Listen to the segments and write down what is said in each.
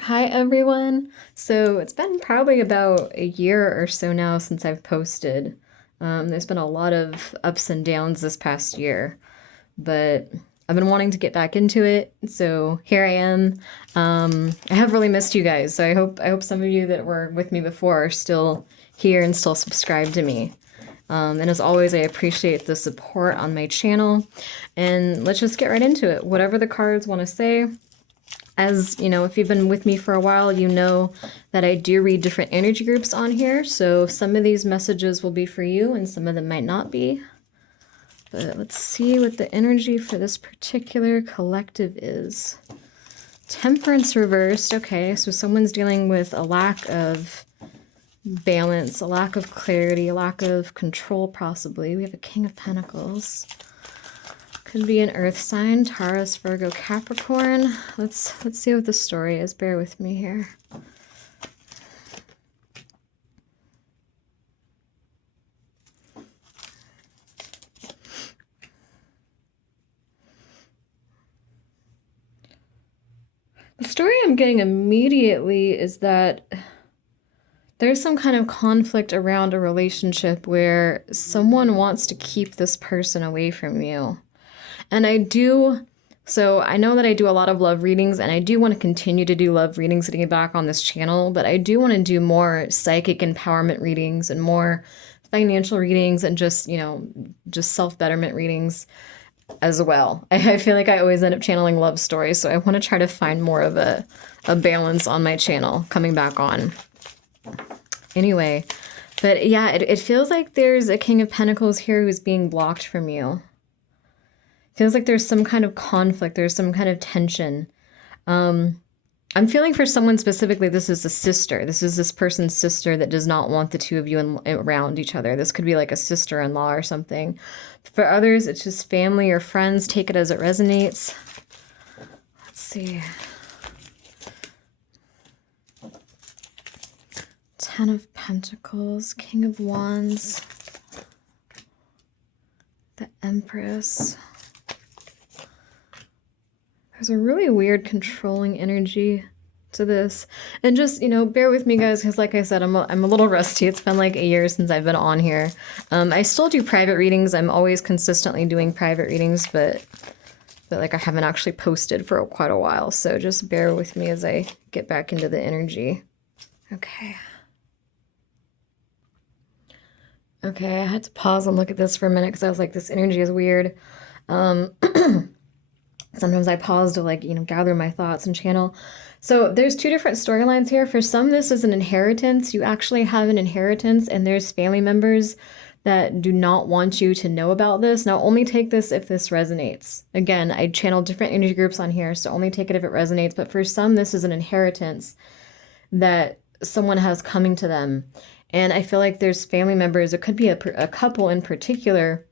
Hi everyone. So it's been probably about a year or so now since I've posted. There's been a lot of ups and downs this past year, but I've been wanting to get back into it. So here I am. I have really missed you guys. So I hope some of you that were with me before are still here and still subscribe to me. And as always, I appreciate the support on my channel. And let's just get right into it. Whatever the cards want to say. As you know, if you've been with me for a while, you know that I do read different energy groups on here. So some of these messages will be for you and some of them might not be. But let's see what the energy for this particular collective is. Temperance reversed. Okay, so someone's dealing with a lack of balance, a lack of clarity, a lack of control possibly. We have a King of Pentacles. Could be an earth sign, Taurus, Virgo, Capricorn. Let's see what the story is. Bear with me here. The story I'm getting immediately is that there's some kind of conflict around a relationship where someone wants to keep this person away from you. And so I know that I do a lot of love readings, and I do want to continue to do love readings getting back on this channel, but I do want to do more psychic empowerment readings and more financial readings and just self-betterment readings as well. I feel like I always end up channeling love stories, so I want to try to find more of a balance on my channel coming back on. Anyway, but yeah, it feels like there's a King of Pentacles here who's being blocked from you. Feels like there's some kind of conflict. There's some kind of tension. I'm feeling for someone specifically, this is a sister. This is this person's sister that does not want the two of you around each other. This could be like a sister-in-law or something. For others, it's just family or friends. Take it as it resonates. Let's see. Ten of Pentacles, King of Wands, the Empress. There's a really weird controlling energy to this. And just, bear with me, guys, because like I said, I'm a little rusty. It's been like a year since I've been on here. I still do private readings. I'm always consistently doing private readings, but like I haven't actually posted for quite a while. So just bear with me as I get back into the energy. Okay. Okay, I had to pause and look at this for a minute because I was like, this energy is weird. Sometimes I pause to gather my thoughts and channel. So there's two different storylines here. For some, this is an inheritance. You actually have an inheritance and there's family members that do not want you to know about this. Now only take this if this resonates. Again, I channel different energy groups on here, so only take it if it resonates. But for some, this is an inheritance that someone has coming to them. And I feel like there's family members, it could be a couple in particular,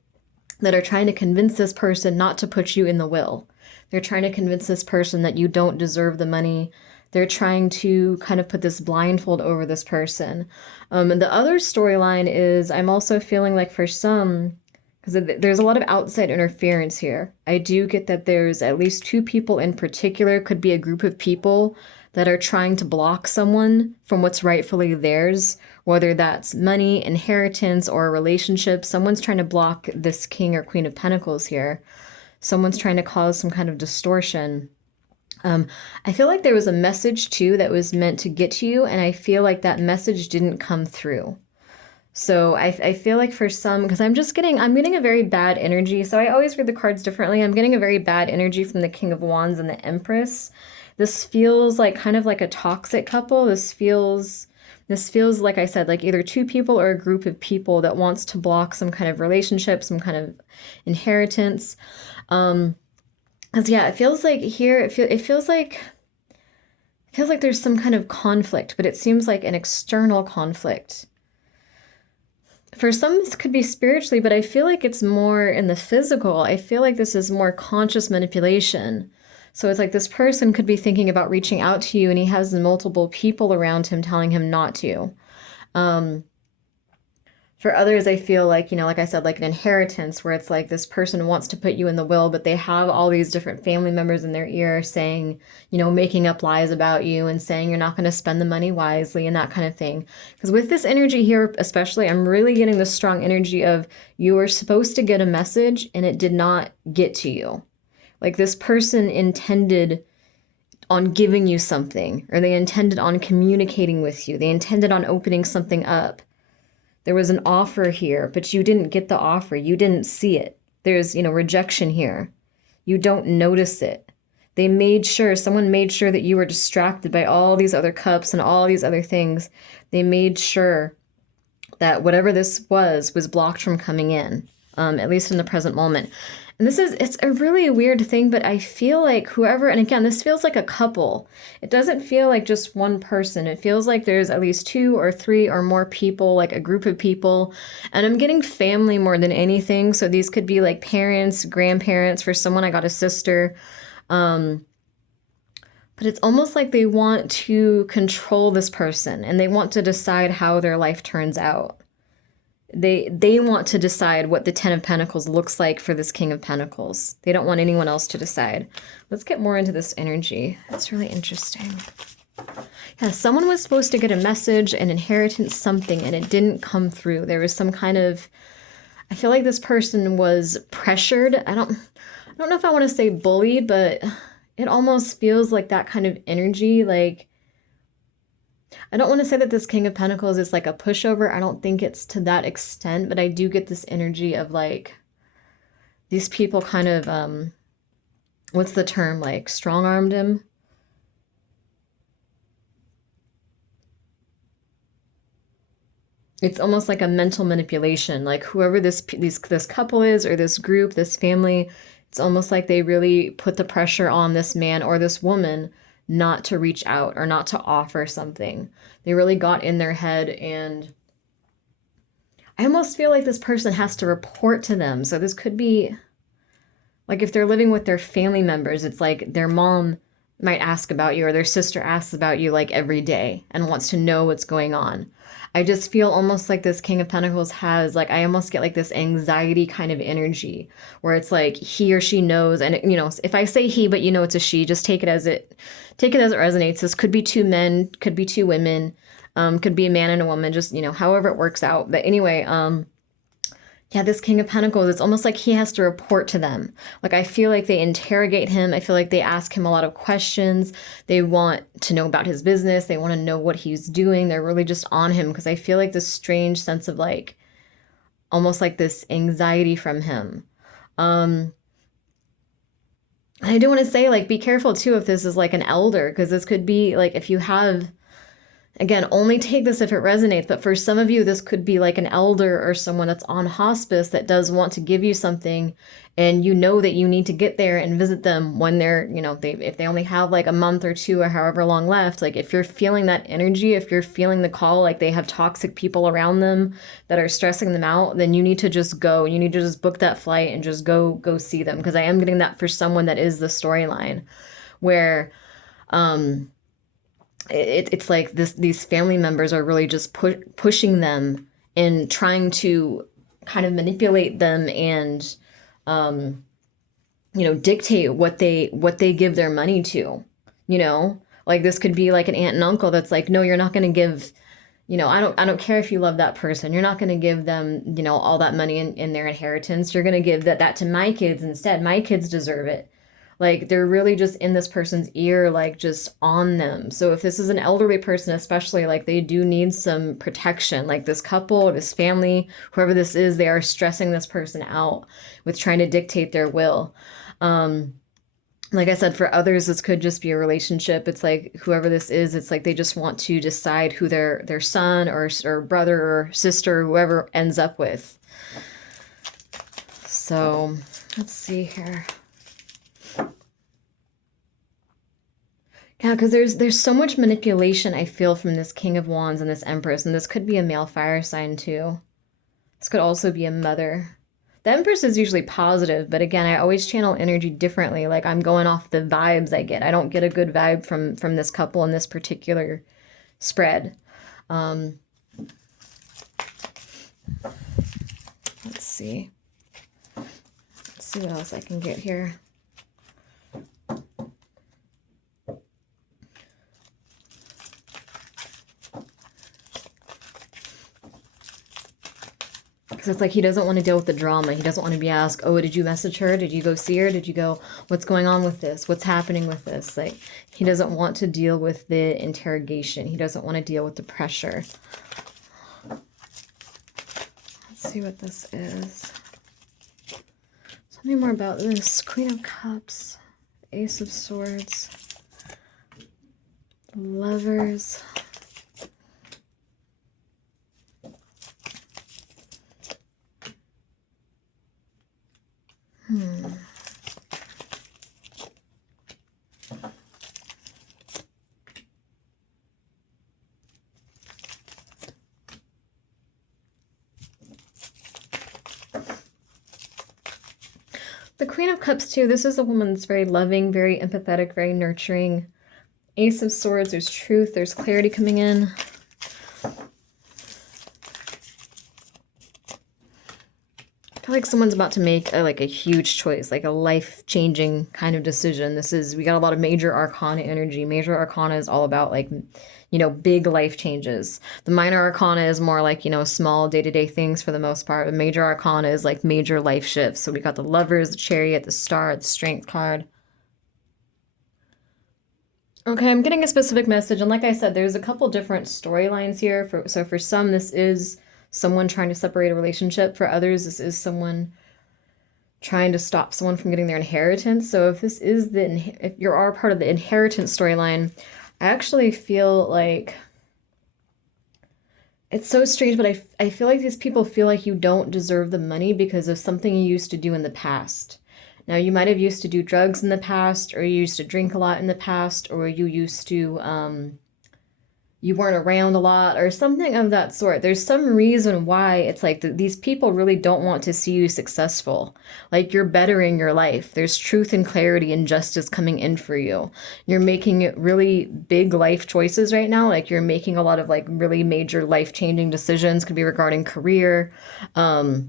that are trying to convince this person not to put you in the will. They're trying to convince this person that you don't deserve the money. They're trying to kind of put this blindfold over this person. And the other storyline is I'm also feeling like for some, because there's a lot of outside interference here. I do get that there's at least two people in particular, could be a group of people that are trying to block someone from what's rightfully theirs, whether that's money, inheritance, or a relationship. Someone's trying to block this King or Queen of Pentacles here. Someone's trying to cause some kind of distortion. I feel like there was a message too that was meant to get to you, and I feel like that message didn't come through. So I feel like for some, because I'm getting a very bad energy. So I always read the cards differently. I'm getting a very bad energy from the King of Wands and the Empress. This feels like kind of like a toxic couple. This feels, like I said, like either two people or a group of people that wants to block some kind of relationship, some kind of inheritance. Because yeah, it feels like here, it feels like there's some kind of conflict, but it seems like an external conflict. For some, this could be spiritually, but I feel like it's more in the physical. I feel like this is more conscious manipulation. So it's like this person could be thinking about reaching out to you and he has multiple people around him telling him not to. For others, I feel like, like I said, like an inheritance where it's like this person wants to put you in the will, but they have all these different family members in their ear saying, making up lies about you and saying you're not going to spend the money wisely and that kind of thing. Because with this energy here, especially, I'm really getting this strong energy of you were supposed to get a message and it did not get to you. Like this person intended on giving you something, or they intended on communicating with you. They intended on opening something up. There was an offer here, but you didn't get the offer. You didn't see it. There's, rejection here. You don't notice it. Someone made sure that you were distracted by all these other cups and all these other things. They made sure that whatever this was blocked from coming in, at least in the present moment. And it's a really weird thing, but I feel like whoever, and again, this feels like a couple. It doesn't feel like just one person. It feels like there's at least 2 or 3 or more people, like a group of people. And I'm getting family more than anything. So these could be like parents, grandparents. For someone, I got a sister. But it's almost like they want to control this person and they want to decide how their life turns out. They want to decide what the 10 of Pentacles looks like for this King of Pentacles. They don't want anyone else to decide. Let's get more into this energy. That's really interesting. Yeah, someone was supposed to get a message, an inheritance, something, and it didn't come through. There was some kind of, I feel like this person was pressured. I don't know if I want to say bullied, but it almost feels like that kind of energy. Like, I don't want to say that this King of Pentacles is like a pushover. I don't think it's to that extent, but I do get this energy of like these people kind of, what's the term, like strong-armed him? It's almost like a mental manipulation. Like whoever this couple is, or this group, this family, it's almost like they really put the pressure on this man or this woman not to reach out or not to offer something. They really got in their head, and I almost feel like this person has to report to them. So this could be like if they're living with their family members, it's like their mom might ask about you or their sister asks about you like every day and wants to know what's going on. I just feel almost like this King of Pentacles has, like, I almost get like this anxiety kind of energy where it's like he or she knows. And, if I say he, but it's a she, just take it as it resonates. This could be 2 men, could be 2 women, could be a man and a woman, just, however it works out. But anyway, yeah, this King of Pentacles, it's almost like he has to report to them. Like, I feel like they interrogate him. I feel like they ask him a lot of questions. They want to know about his business. They want to know what he's doing. They're really just on him, because I feel like this strange sense of like, almost like this anxiety from him. I do want to say, like, be careful too if this is like an elder, because this could be like, if you have, again, only take this if it resonates, but for some of you, this could be like an elder or someone that's on hospice that does want to give you something, and that you need to get there and visit them when they're, if they only have like a month or 2 or however long left. Like, if you're feeling that energy, if you're feeling the call, like they have toxic people around them that are stressing them out, then you need to just go. You need to just book that flight and just go see them. Because I am getting that for someone that is the storyline where, it's like these family members are really just pushing them and trying to kind of manipulate them and dictate what they give their money to. Like, this could be like an aunt and uncle that's like, no, you're not going to give, I don't care if you love that person, you're not going to give them all that money in their inheritance. You're going to give that to my kids instead. My kids deserve it. Like, they're really just in this person's ear, like, just on them. So if this is an elderly person, especially, like, they do need some protection. Like, this couple, this family, whoever this is, they are stressing this person out with trying to dictate their will. Like I said, for others, this could just be a relationship. It's like whoever this is, it's like they just want to decide who their son or brother or sister, or whoever ends up with. So let's see here. Yeah, because there's so much manipulation I feel from this King of Wands and this Empress, and this could be a male fire sign too. This could also be a mother. The Empress is usually positive, but again, I always channel energy differently. Like, I'm going off the vibes I get. I don't get a good vibe from this couple in this particular spread. Let's see. Let's see what else I can get here. Because it's like he doesn't want to deal with the drama. He doesn't want to be asked, oh, did you message her? Did you go see her? Did you go, what's going on with this? What's happening with this? Like, he doesn't want to deal with the interrogation. He doesn't want to deal with the pressure. Let's see what this is. Tell me more about this. Queen of Cups, Ace of Swords, Lovers. The Queen of Cups, too, this is a woman that's very loving, very empathetic, very nurturing. Ace of Swords, there's truth, there's clarity coming in. I feel like someone's about to make a huge choice, like a life-changing kind of decision. We got a lot of major arcana energy. Major arcana is all about like, you know, big life changes. The minor arcana is more like, you know, small day-to-day things for the most part. The major arcana is like major life shifts. So we got the Lovers, the Chariot, the Star, the Strength card. Okay, I'm getting a specific message, and like I said, there's a couple different storylines here. So for some, this is someone trying to separate a relationship. For others, this is someone trying to stop someone from getting their inheritance. So if this is if you are part of the inheritance storyline, I actually feel like it's so strange, but I feel like these people feel like you don't deserve the money because of something you used to do in the past. Now, you might have used to do drugs in the past, or you used to drink a lot in the past, or you used to you weren't around a lot or something of that sort. There's some reason why it's like these people really don't want to see you successful. Like, you're bettering your life. There's truth and clarity and justice coming in for you. You're making really big life choices right now. Like, you're making a lot of like really major life-changing decisions. Could be regarding career, you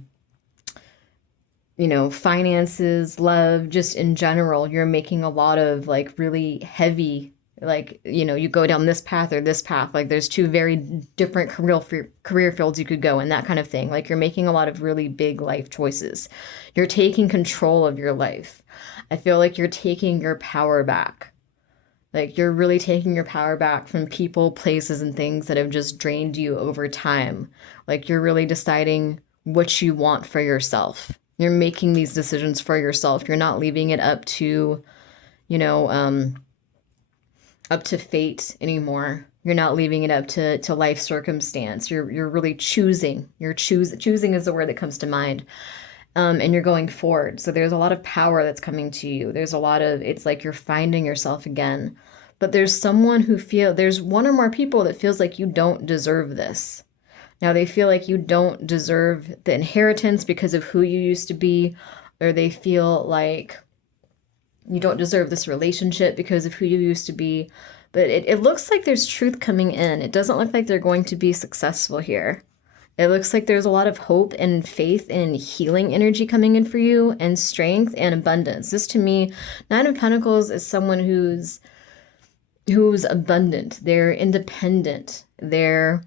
know, finances, love, just in general. You're making a lot of like really heavy, like, you know, you go down this path or this path. Like, there's two very different career fields you could go in, that kind of thing. Like, you're making a lot of really big life choices. You're taking control of your life. I feel like you're taking your power back. Like, you're really taking your power back from people, places, and things that have just drained you over time. Like, you're really deciding what you want for yourself. You're making these decisions for yourself. You're not leaving it up to, you know, up to fate anymore. You're not leaving it up to life circumstance. You're really choosing. Choosing is the word that comes to mind. And you're going forward. So there's a lot of power that's coming to you. There's a lot of, it's like you're finding yourself again. But there's there's one or more people that feels like you don't deserve this. Now, they feel like you don't deserve the inheritance because of who you used to be, or they feel like you don't deserve this relationship because of who you used to be. But it looks like there's truth coming in. It doesn't look like they're going to be successful here. It looks like there's a lot of hope and faith and healing energy coming in for you, and strength and abundance. This, to me, Nine of Pentacles is someone who's abundant. They're independent. This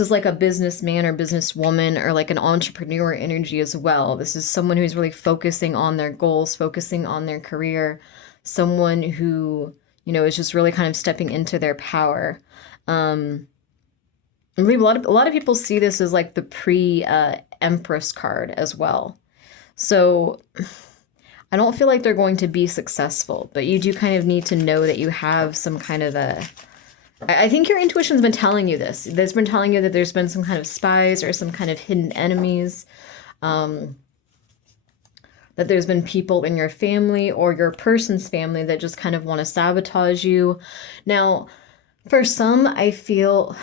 is like a businessman or businesswoman or like an entrepreneur energy as well. This is someone who's really focusing on their goals, focusing on their career, someone who, you know, is just really kind of stepping into their power. I believe a lot of people see this as like the pre-Empress card as well. So I don't feel like they're going to be successful, but you do kind of need to know that you have some kind of I think your intuition's been telling you this. It's been telling you that there's been some kind of spies or some kind of hidden enemies, that there's been people in your family or your person's family that just kind of want to sabotage you. Now, for some, I feel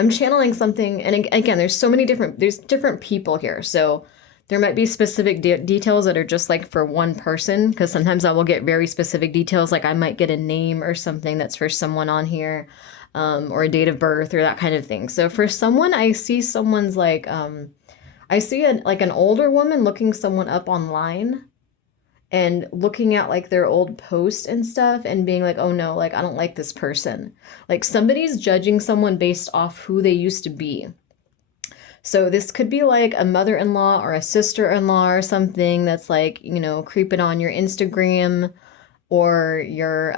I'm channeling something, and again, there's different people here. So there might be specific details that are just like for one person, because sometimes I will get very specific details, like I might get a name or something that's for someone on here. or a date of birth or that kind of thing. So for someone, I see someone's like, I see like an older woman looking someone up online and looking at like their old posts and stuff and being like, oh no, like I don't like this person. Like somebody's judging someone based off who they used to be. So this could be like a mother-in-law or a sister-in-law or something that's like, you know, creeping on your Instagram or your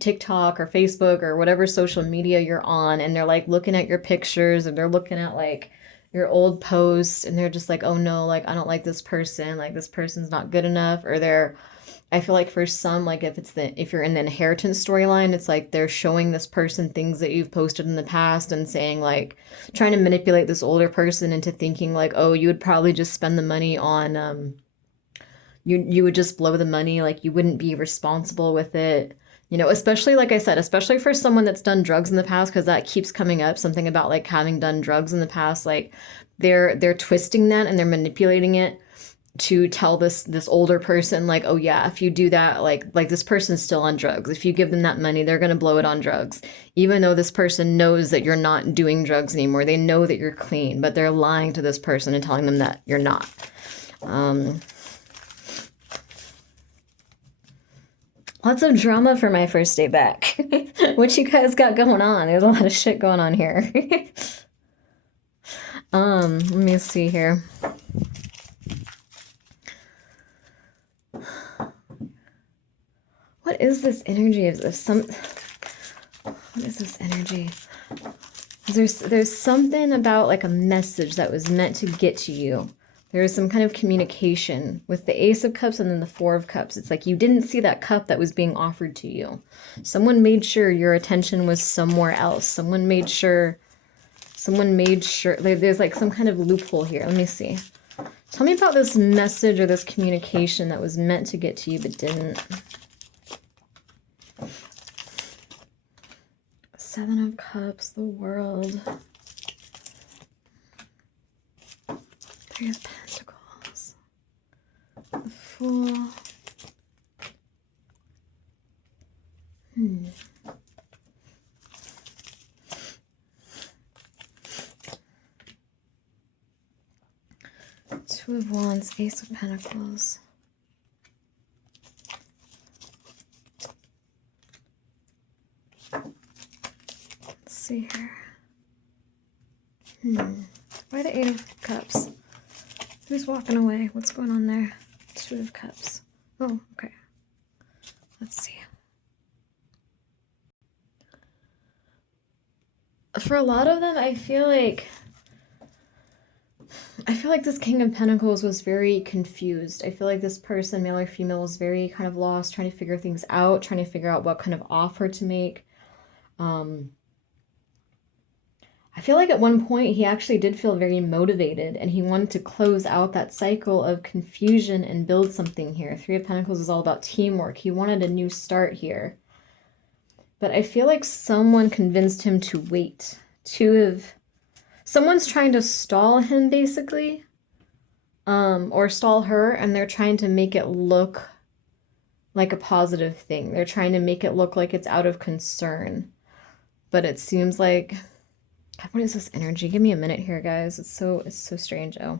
TikTok or Facebook or whatever social media you're on, and they're like looking at your pictures and they're looking at like your old posts and they're just like, oh no, like I don't like this person, like this person's not good enough. Or they're, I feel like for some, like if you're in the inheritance storyline, it's like they're showing this person things that you've posted in the past and saying like, trying to manipulate this older person into thinking like, oh, you would probably just spend the money on you would just blow the money, like you wouldn't be responsible with it. You know, especially like I said, especially for someone that's done drugs in the past, because that keeps coming up, something about like having done drugs in the past, like they're twisting that and they're manipulating it to tell this older person like, oh yeah, if you do that, like this person's still on drugs. If you give them that money, they're going to blow it on drugs. Even though this person knows that you're not doing drugs anymore. They know that you're clean, but they're lying to this person and telling them that you're not. Lots of drama for my first day back. What you guys got going on? There's a lot of shit going on here. Let me see here. What is this energy of what is this energy? There's something about like a message that was meant to get to you. There is some kind of communication with the Ace of Cups and then the Four of Cups. It's like you didn't see that cup that was being offered to you. Someone made sure your attention was somewhere else. Someone made sure there's like some kind of loophole here. Let me see. Tell me about this message or this communication that was meant to get to you but didn't. Seven of Cups, the World. Three of Pentacles. The Fool. Two of Wands, Ace of Pentacles. Let's see here. Why the Eight of Cups? Who's walking away? What's going on there? Two of Cups. Oh, okay. Let's see. For a lot of them, I feel like this King of Pentacles was very confused. I feel like this person, male or female, was very kind of lost, trying to figure things out, trying to figure out what kind of offer to make. I feel like at one point he actually did feel very motivated and he wanted to close out that cycle of confusion and build something here. Three of Pentacles is all about teamwork. He wanted a new start here. But I feel like someone convinced him to wait. Someone's trying to stall him basically, or stall her, and they're trying to make it look like a positive thing. They're trying to make it look like it's out of concern. But it seems like, what is this energy? Give me a minute here, guys. It's so strange. Oh,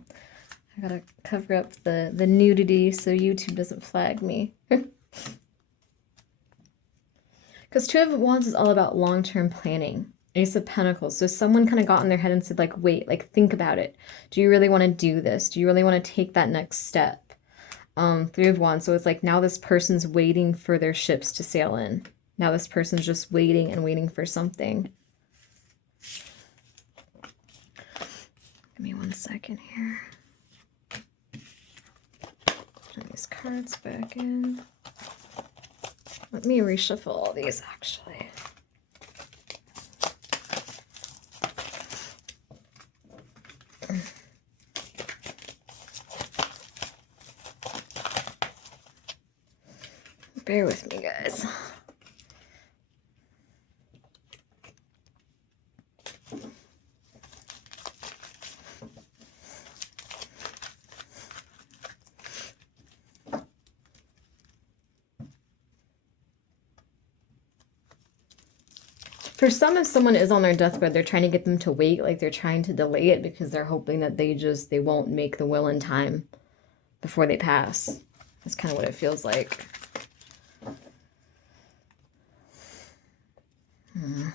I gotta cover up the nudity so YouTube doesn't flag me. Because Two of Wands is all about long-term planning. Ace of Pentacles. So someone kind of got in their head and said, like, wait, like, think about it. Do you really want to do this? Do you really want to take that next step? Three of Wands. So it's like now this person's waiting for their ships to sail in. Now this person's just waiting and waiting for something. Give me 1 second here. Put these cards back in. Let me reshuffle all these, actually. Bear with me, guys. For some, if someone is on their deathbed, they're trying to get them to wait, like they're trying to delay it because they're hoping that they won't make the will in time before they pass. That's kind of what it feels like. And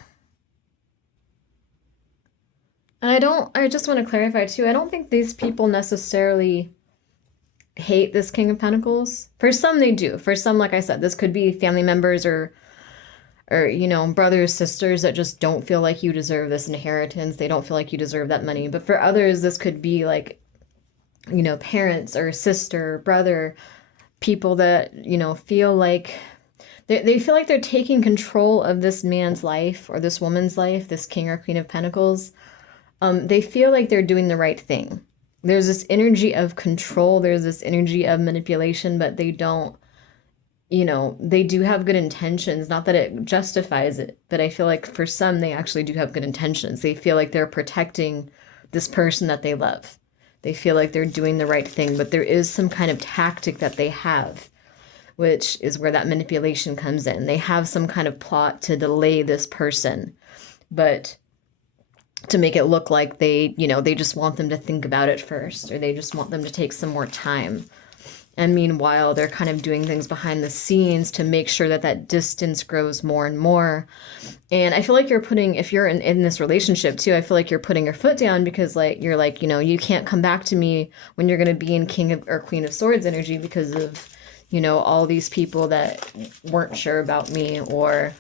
I just want to clarify too, I don't think these people necessarily hate this King of Pentacles. For some, they do. For some, like I said, this could be family members or you know, brothers, sisters that just don't feel like you deserve this inheritance. They don't feel like you deserve that money. But for others, this could be like, you know, parents or sister, brother, people that, you know, feel like they feel like they're taking control of this man's life or this woman's life, this King or Queen of Pentacles. They feel like they're doing the right thing. There's this energy of control. There's this energy of manipulation, but they don't, you know, they do have good intentions. Not that it justifies it, but I feel like for some, they actually do have good intentions. They feel like they're protecting this person that they love. They feel like they're doing the right thing, but there is some kind of tactic that they have, which is where that manipulation comes in. They have some kind of plot to delay this person, but to make it look like they, you know, they just want them to think about it first, or they just want them to take some more time. And meanwhile, they're kind of doing things behind the scenes to make sure that that distance grows more and more. And I feel like you're putting, if you're in this relationship too, I feel like you're putting your foot down because like, you're like, you know, you can't come back to me when you're going to be in King of, or Queen of Swords energy because of, you know, all these people that weren't sure about me or,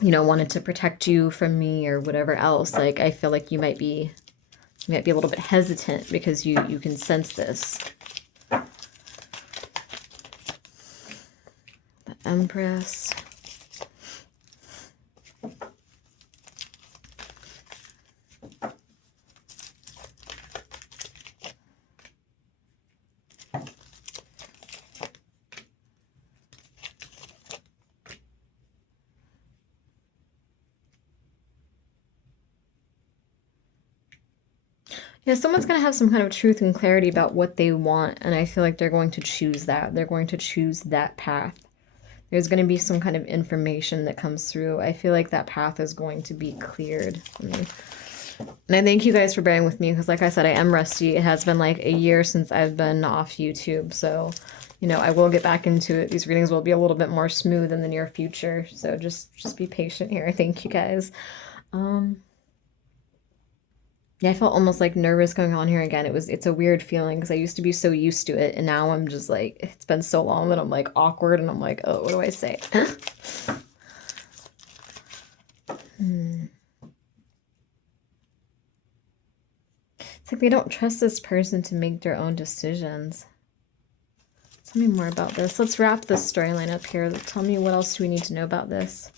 you know, wanted to protect you from me or whatever else. Like, I feel like you might be a little bit hesitant because you can sense this. The Empress. Yeah, someone's going to have some kind of truth and clarity about what they want, and I feel like they're going to choose that. They're going to choose that path. There's going to be some kind of information that comes through. I feel like that path is going to be cleared. And I thank you guys for bearing with me because, like I said, I am rusty. It has been like a year since I've been off YouTube, so, you know, I will get back into it. These readings will be a little bit more smooth in the near future, so just be patient here. Thank you guys. Yeah, I felt almost like nervous going on here again. It's a weird feeling because I used to be so used to it, and now I'm just like, it's been so long that I'm like awkward, and I'm like, oh, what do I say? It's like they don't trust this person to make their own decisions. Tell me more about this. Let's wrap this storyline up here. Tell me what else do we need to know about this.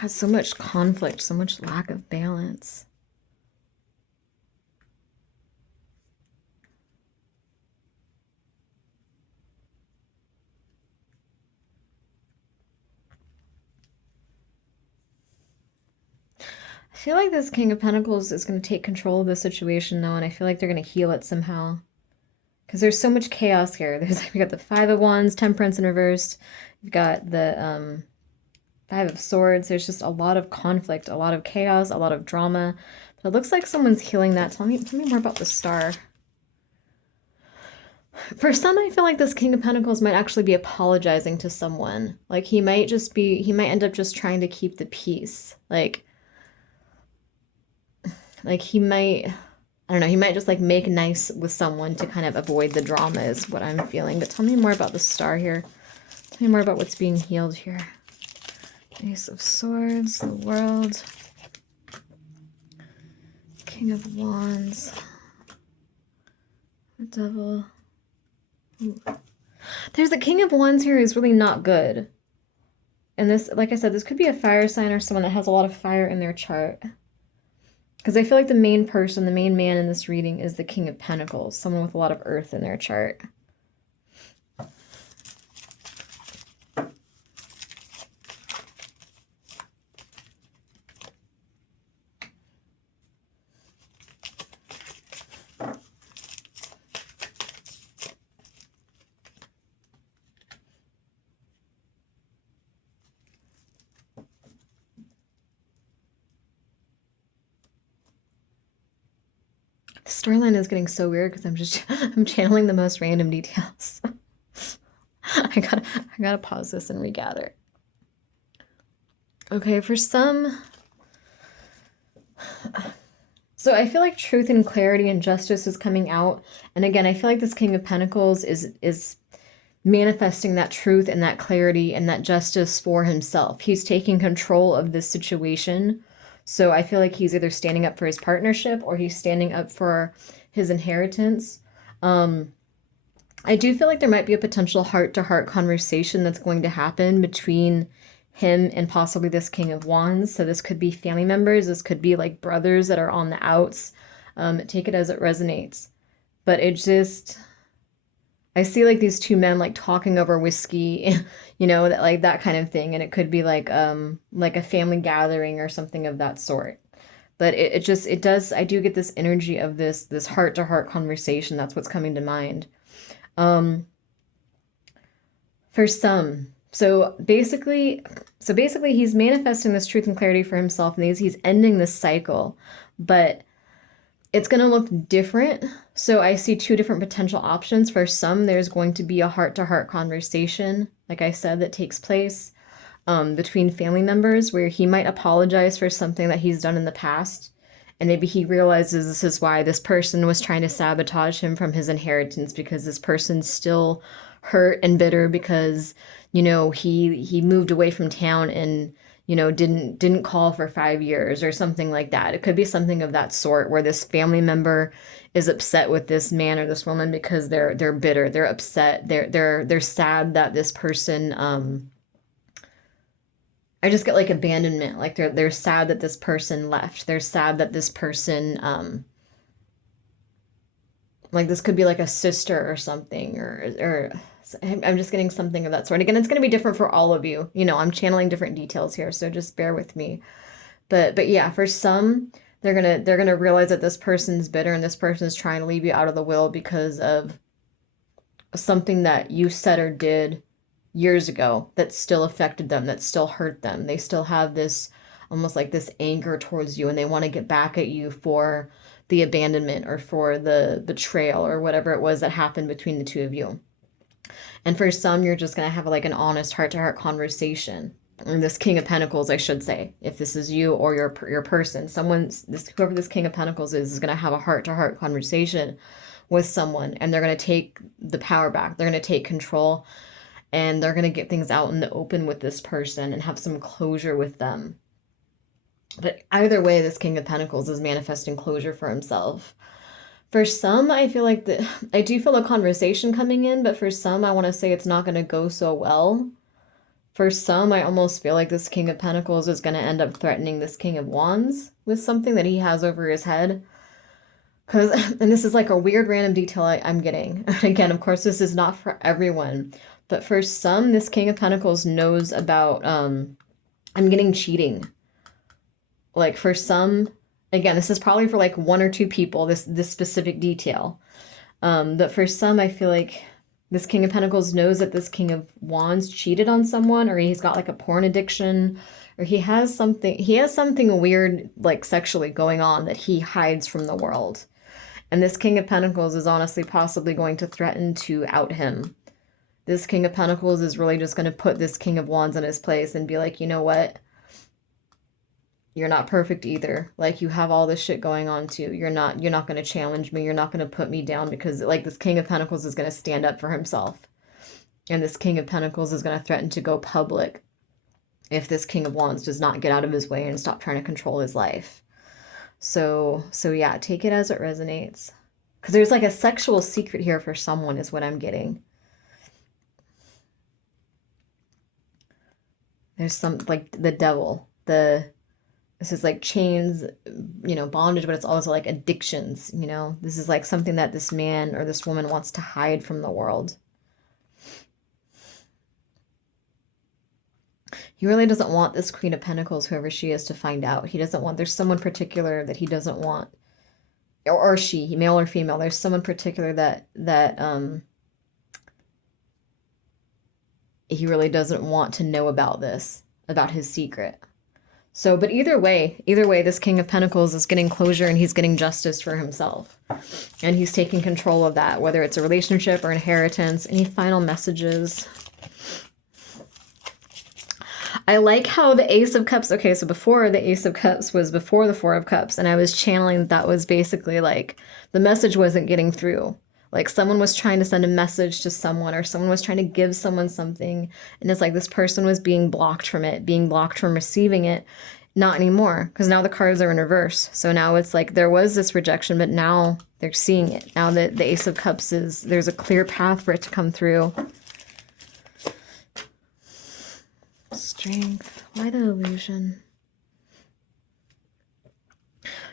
Has so much conflict, so much lack of balance. I feel like this King of Pentacles is going to take control of the situation though, and I feel like they're going to heal it somehow. Because there's so much chaos here. We got the Five of Wands, Temperance in reverse. We've got the Five of Swords. There's just a lot of conflict, a lot of chaos, a lot of drama. But it looks like someone's healing that. Tell me more about the Star. For some, I feel like this King of Pentacles might actually be apologizing to someone. Like, he might end up just trying to keep the peace. Like he might, I don't know, he might just like make nice with someone to kind of avoid the drama is what I'm feeling. But tell me more about the Star here. Tell me more about what's being healed here. Ace of Swords, the World, King of Wands, the Devil. Ooh. There's a King of Wands here who's really not good. And this, like I said, this could be a fire sign or someone that has a lot of fire in their chart. Because I feel like the main person, the main man in this reading is the King of Pentacles, someone with a lot of earth in their chart. The storyline is getting so weird because I'm channeling the most random details. I gotta pause this and regather. Okay, for some, so I feel like truth and clarity and justice is coming out. And again, I feel like this King of Pentacles is manifesting that truth and that clarity and that justice for himself. He's taking control of this situation. So I feel like he's either standing up for his partnership or he's standing up for his inheritance. I do feel like there might be a potential heart-to-heart conversation that's going to happen between him and possibly this King of Wands. So this could be family members. This could be like brothers that are on the outs. Take it as it resonates. But it just, I see like these two men like talking over whiskey, you know, that like that kind of thing. And it could be like a family gathering or something of that sort. But it does, I do get this energy of this heart-to-heart conversation. That's what's coming to mind. For some, so basically he's manifesting this truth and clarity for himself, and he's ending this cycle, but it's going to look different. So I see two different potential options. For some, there's going to be a heart-to-heart conversation, like I said, that takes place between family members, where he might apologize for something that he's done in the past. And maybe he realizes this is why this person was trying to sabotage him from his inheritance, because this person's still hurt and bitter because, you know, he moved away from town and, you know, didn't call for 5 years or something like that. It could be something of that sort, where this family member is upset with this man or this woman because they're bitter, they're upset, they're sad that this person I just get like abandonment, like they're sad that this person left. They're sad that this person like this could be like a sister or something, or I'm just getting something of that sort. Again, it's going to be different for all of you. You know, I'm channeling different details here, so just bear with me. But yeah, for some, they're gonna realize that this person's bitter and this person's trying to leave you out of the will because of something that you said or did years ago that still affected them, that still hurt them. They still have this almost like this anger towards you, and they want to get back at you for the abandonment or for the betrayal or whatever it was that happened between the two of you. And for some, you're just going to have like an honest heart-to-heart conversation. Or this King of Pentacles, I should say, if this is you or your person, whoever this King of Pentacles is going to have a heart-to-heart conversation with someone, and they're going to take the power back. They're going to take control, and they're going to get things out in the open with this person and have some closure with them. But either way, this King of Pentacles is manifesting closure for himself. For some, I feel like I do feel a conversation coming in, but for some, I want to say it's not going to go so well. For some, I almost feel like this King of Pentacles is going to end up threatening this King of Wands with something that he has over his head. And this is like a weird random detail I'm getting. Again, of course, this is not for everyone. But for some, this King of Pentacles knows about, I'm getting cheating. Like for some, again, this is probably for like one or two people, this specific detail. But for some, I feel like this King of Pentacles knows that this King of Wands cheated on someone, or he's got like a porn addiction, or he has something weird, like sexually going on that he hides from the world. And this King of Pentacles is honestly possibly going to threaten to out him. This King of Pentacles is really just going to put this King of Wands in his place and be like, you know what? You're not perfect either. Like, you have all this shit going on too. You're not going to challenge me. You're not going to put me down, because like this King of Pentacles is going to stand up for himself. And this King of Pentacles is going to threaten to go public if this King of Wands does not get out of his way and stop trying to control his life. So yeah, take it as it resonates. Because there's like a sexual secret here for someone is what I'm getting. There's some, like the devil, this is like chains, you know, bondage, but it's also like addictions, you know. This is like something that this man or this woman wants to hide from the world. He really doesn't want this Queen of Pentacles, whoever she is, to find out. He doesn't want, there's someone particular that he doesn't want, or she, male or female, there's someone particular that he really doesn't want to know about this, about his secret. So, but either way, this King of Pentacles is getting closure and he's getting justice for himself. And he's taking control of that, whether it's a relationship or inheritance. Any final messages? I like how the Ace of Cups, okay, so before the Ace of Cups was before the Four of Cups, and I was channeling that was basically like the message wasn't getting through. Like someone was trying to send a message to someone, or someone was trying to give someone something, and it's like this person was being blocked from it, being blocked from receiving it. Not anymore, because now the cards are in reverse. So now it's like there was this rejection, but now they're seeing it. Now that the Ace of Cups is, there's a clear path for it to come through. Strength. Why the illusion?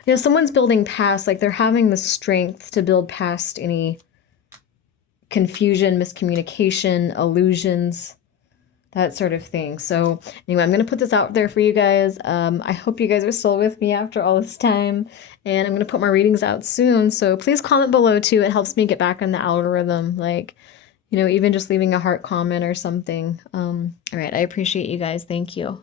You know, someone's building past, like they're having the strength to build past any confusion, miscommunication, illusions, that sort of thing. So anyway, I'm going to put this out there for you guys. I hope you guys are still with me after all this time. And I'm going to put more readings out soon. So please comment below too. It helps me get back in the algorithm. Like, you know, even just leaving a heart comment or something. All right. I appreciate you guys. Thank you.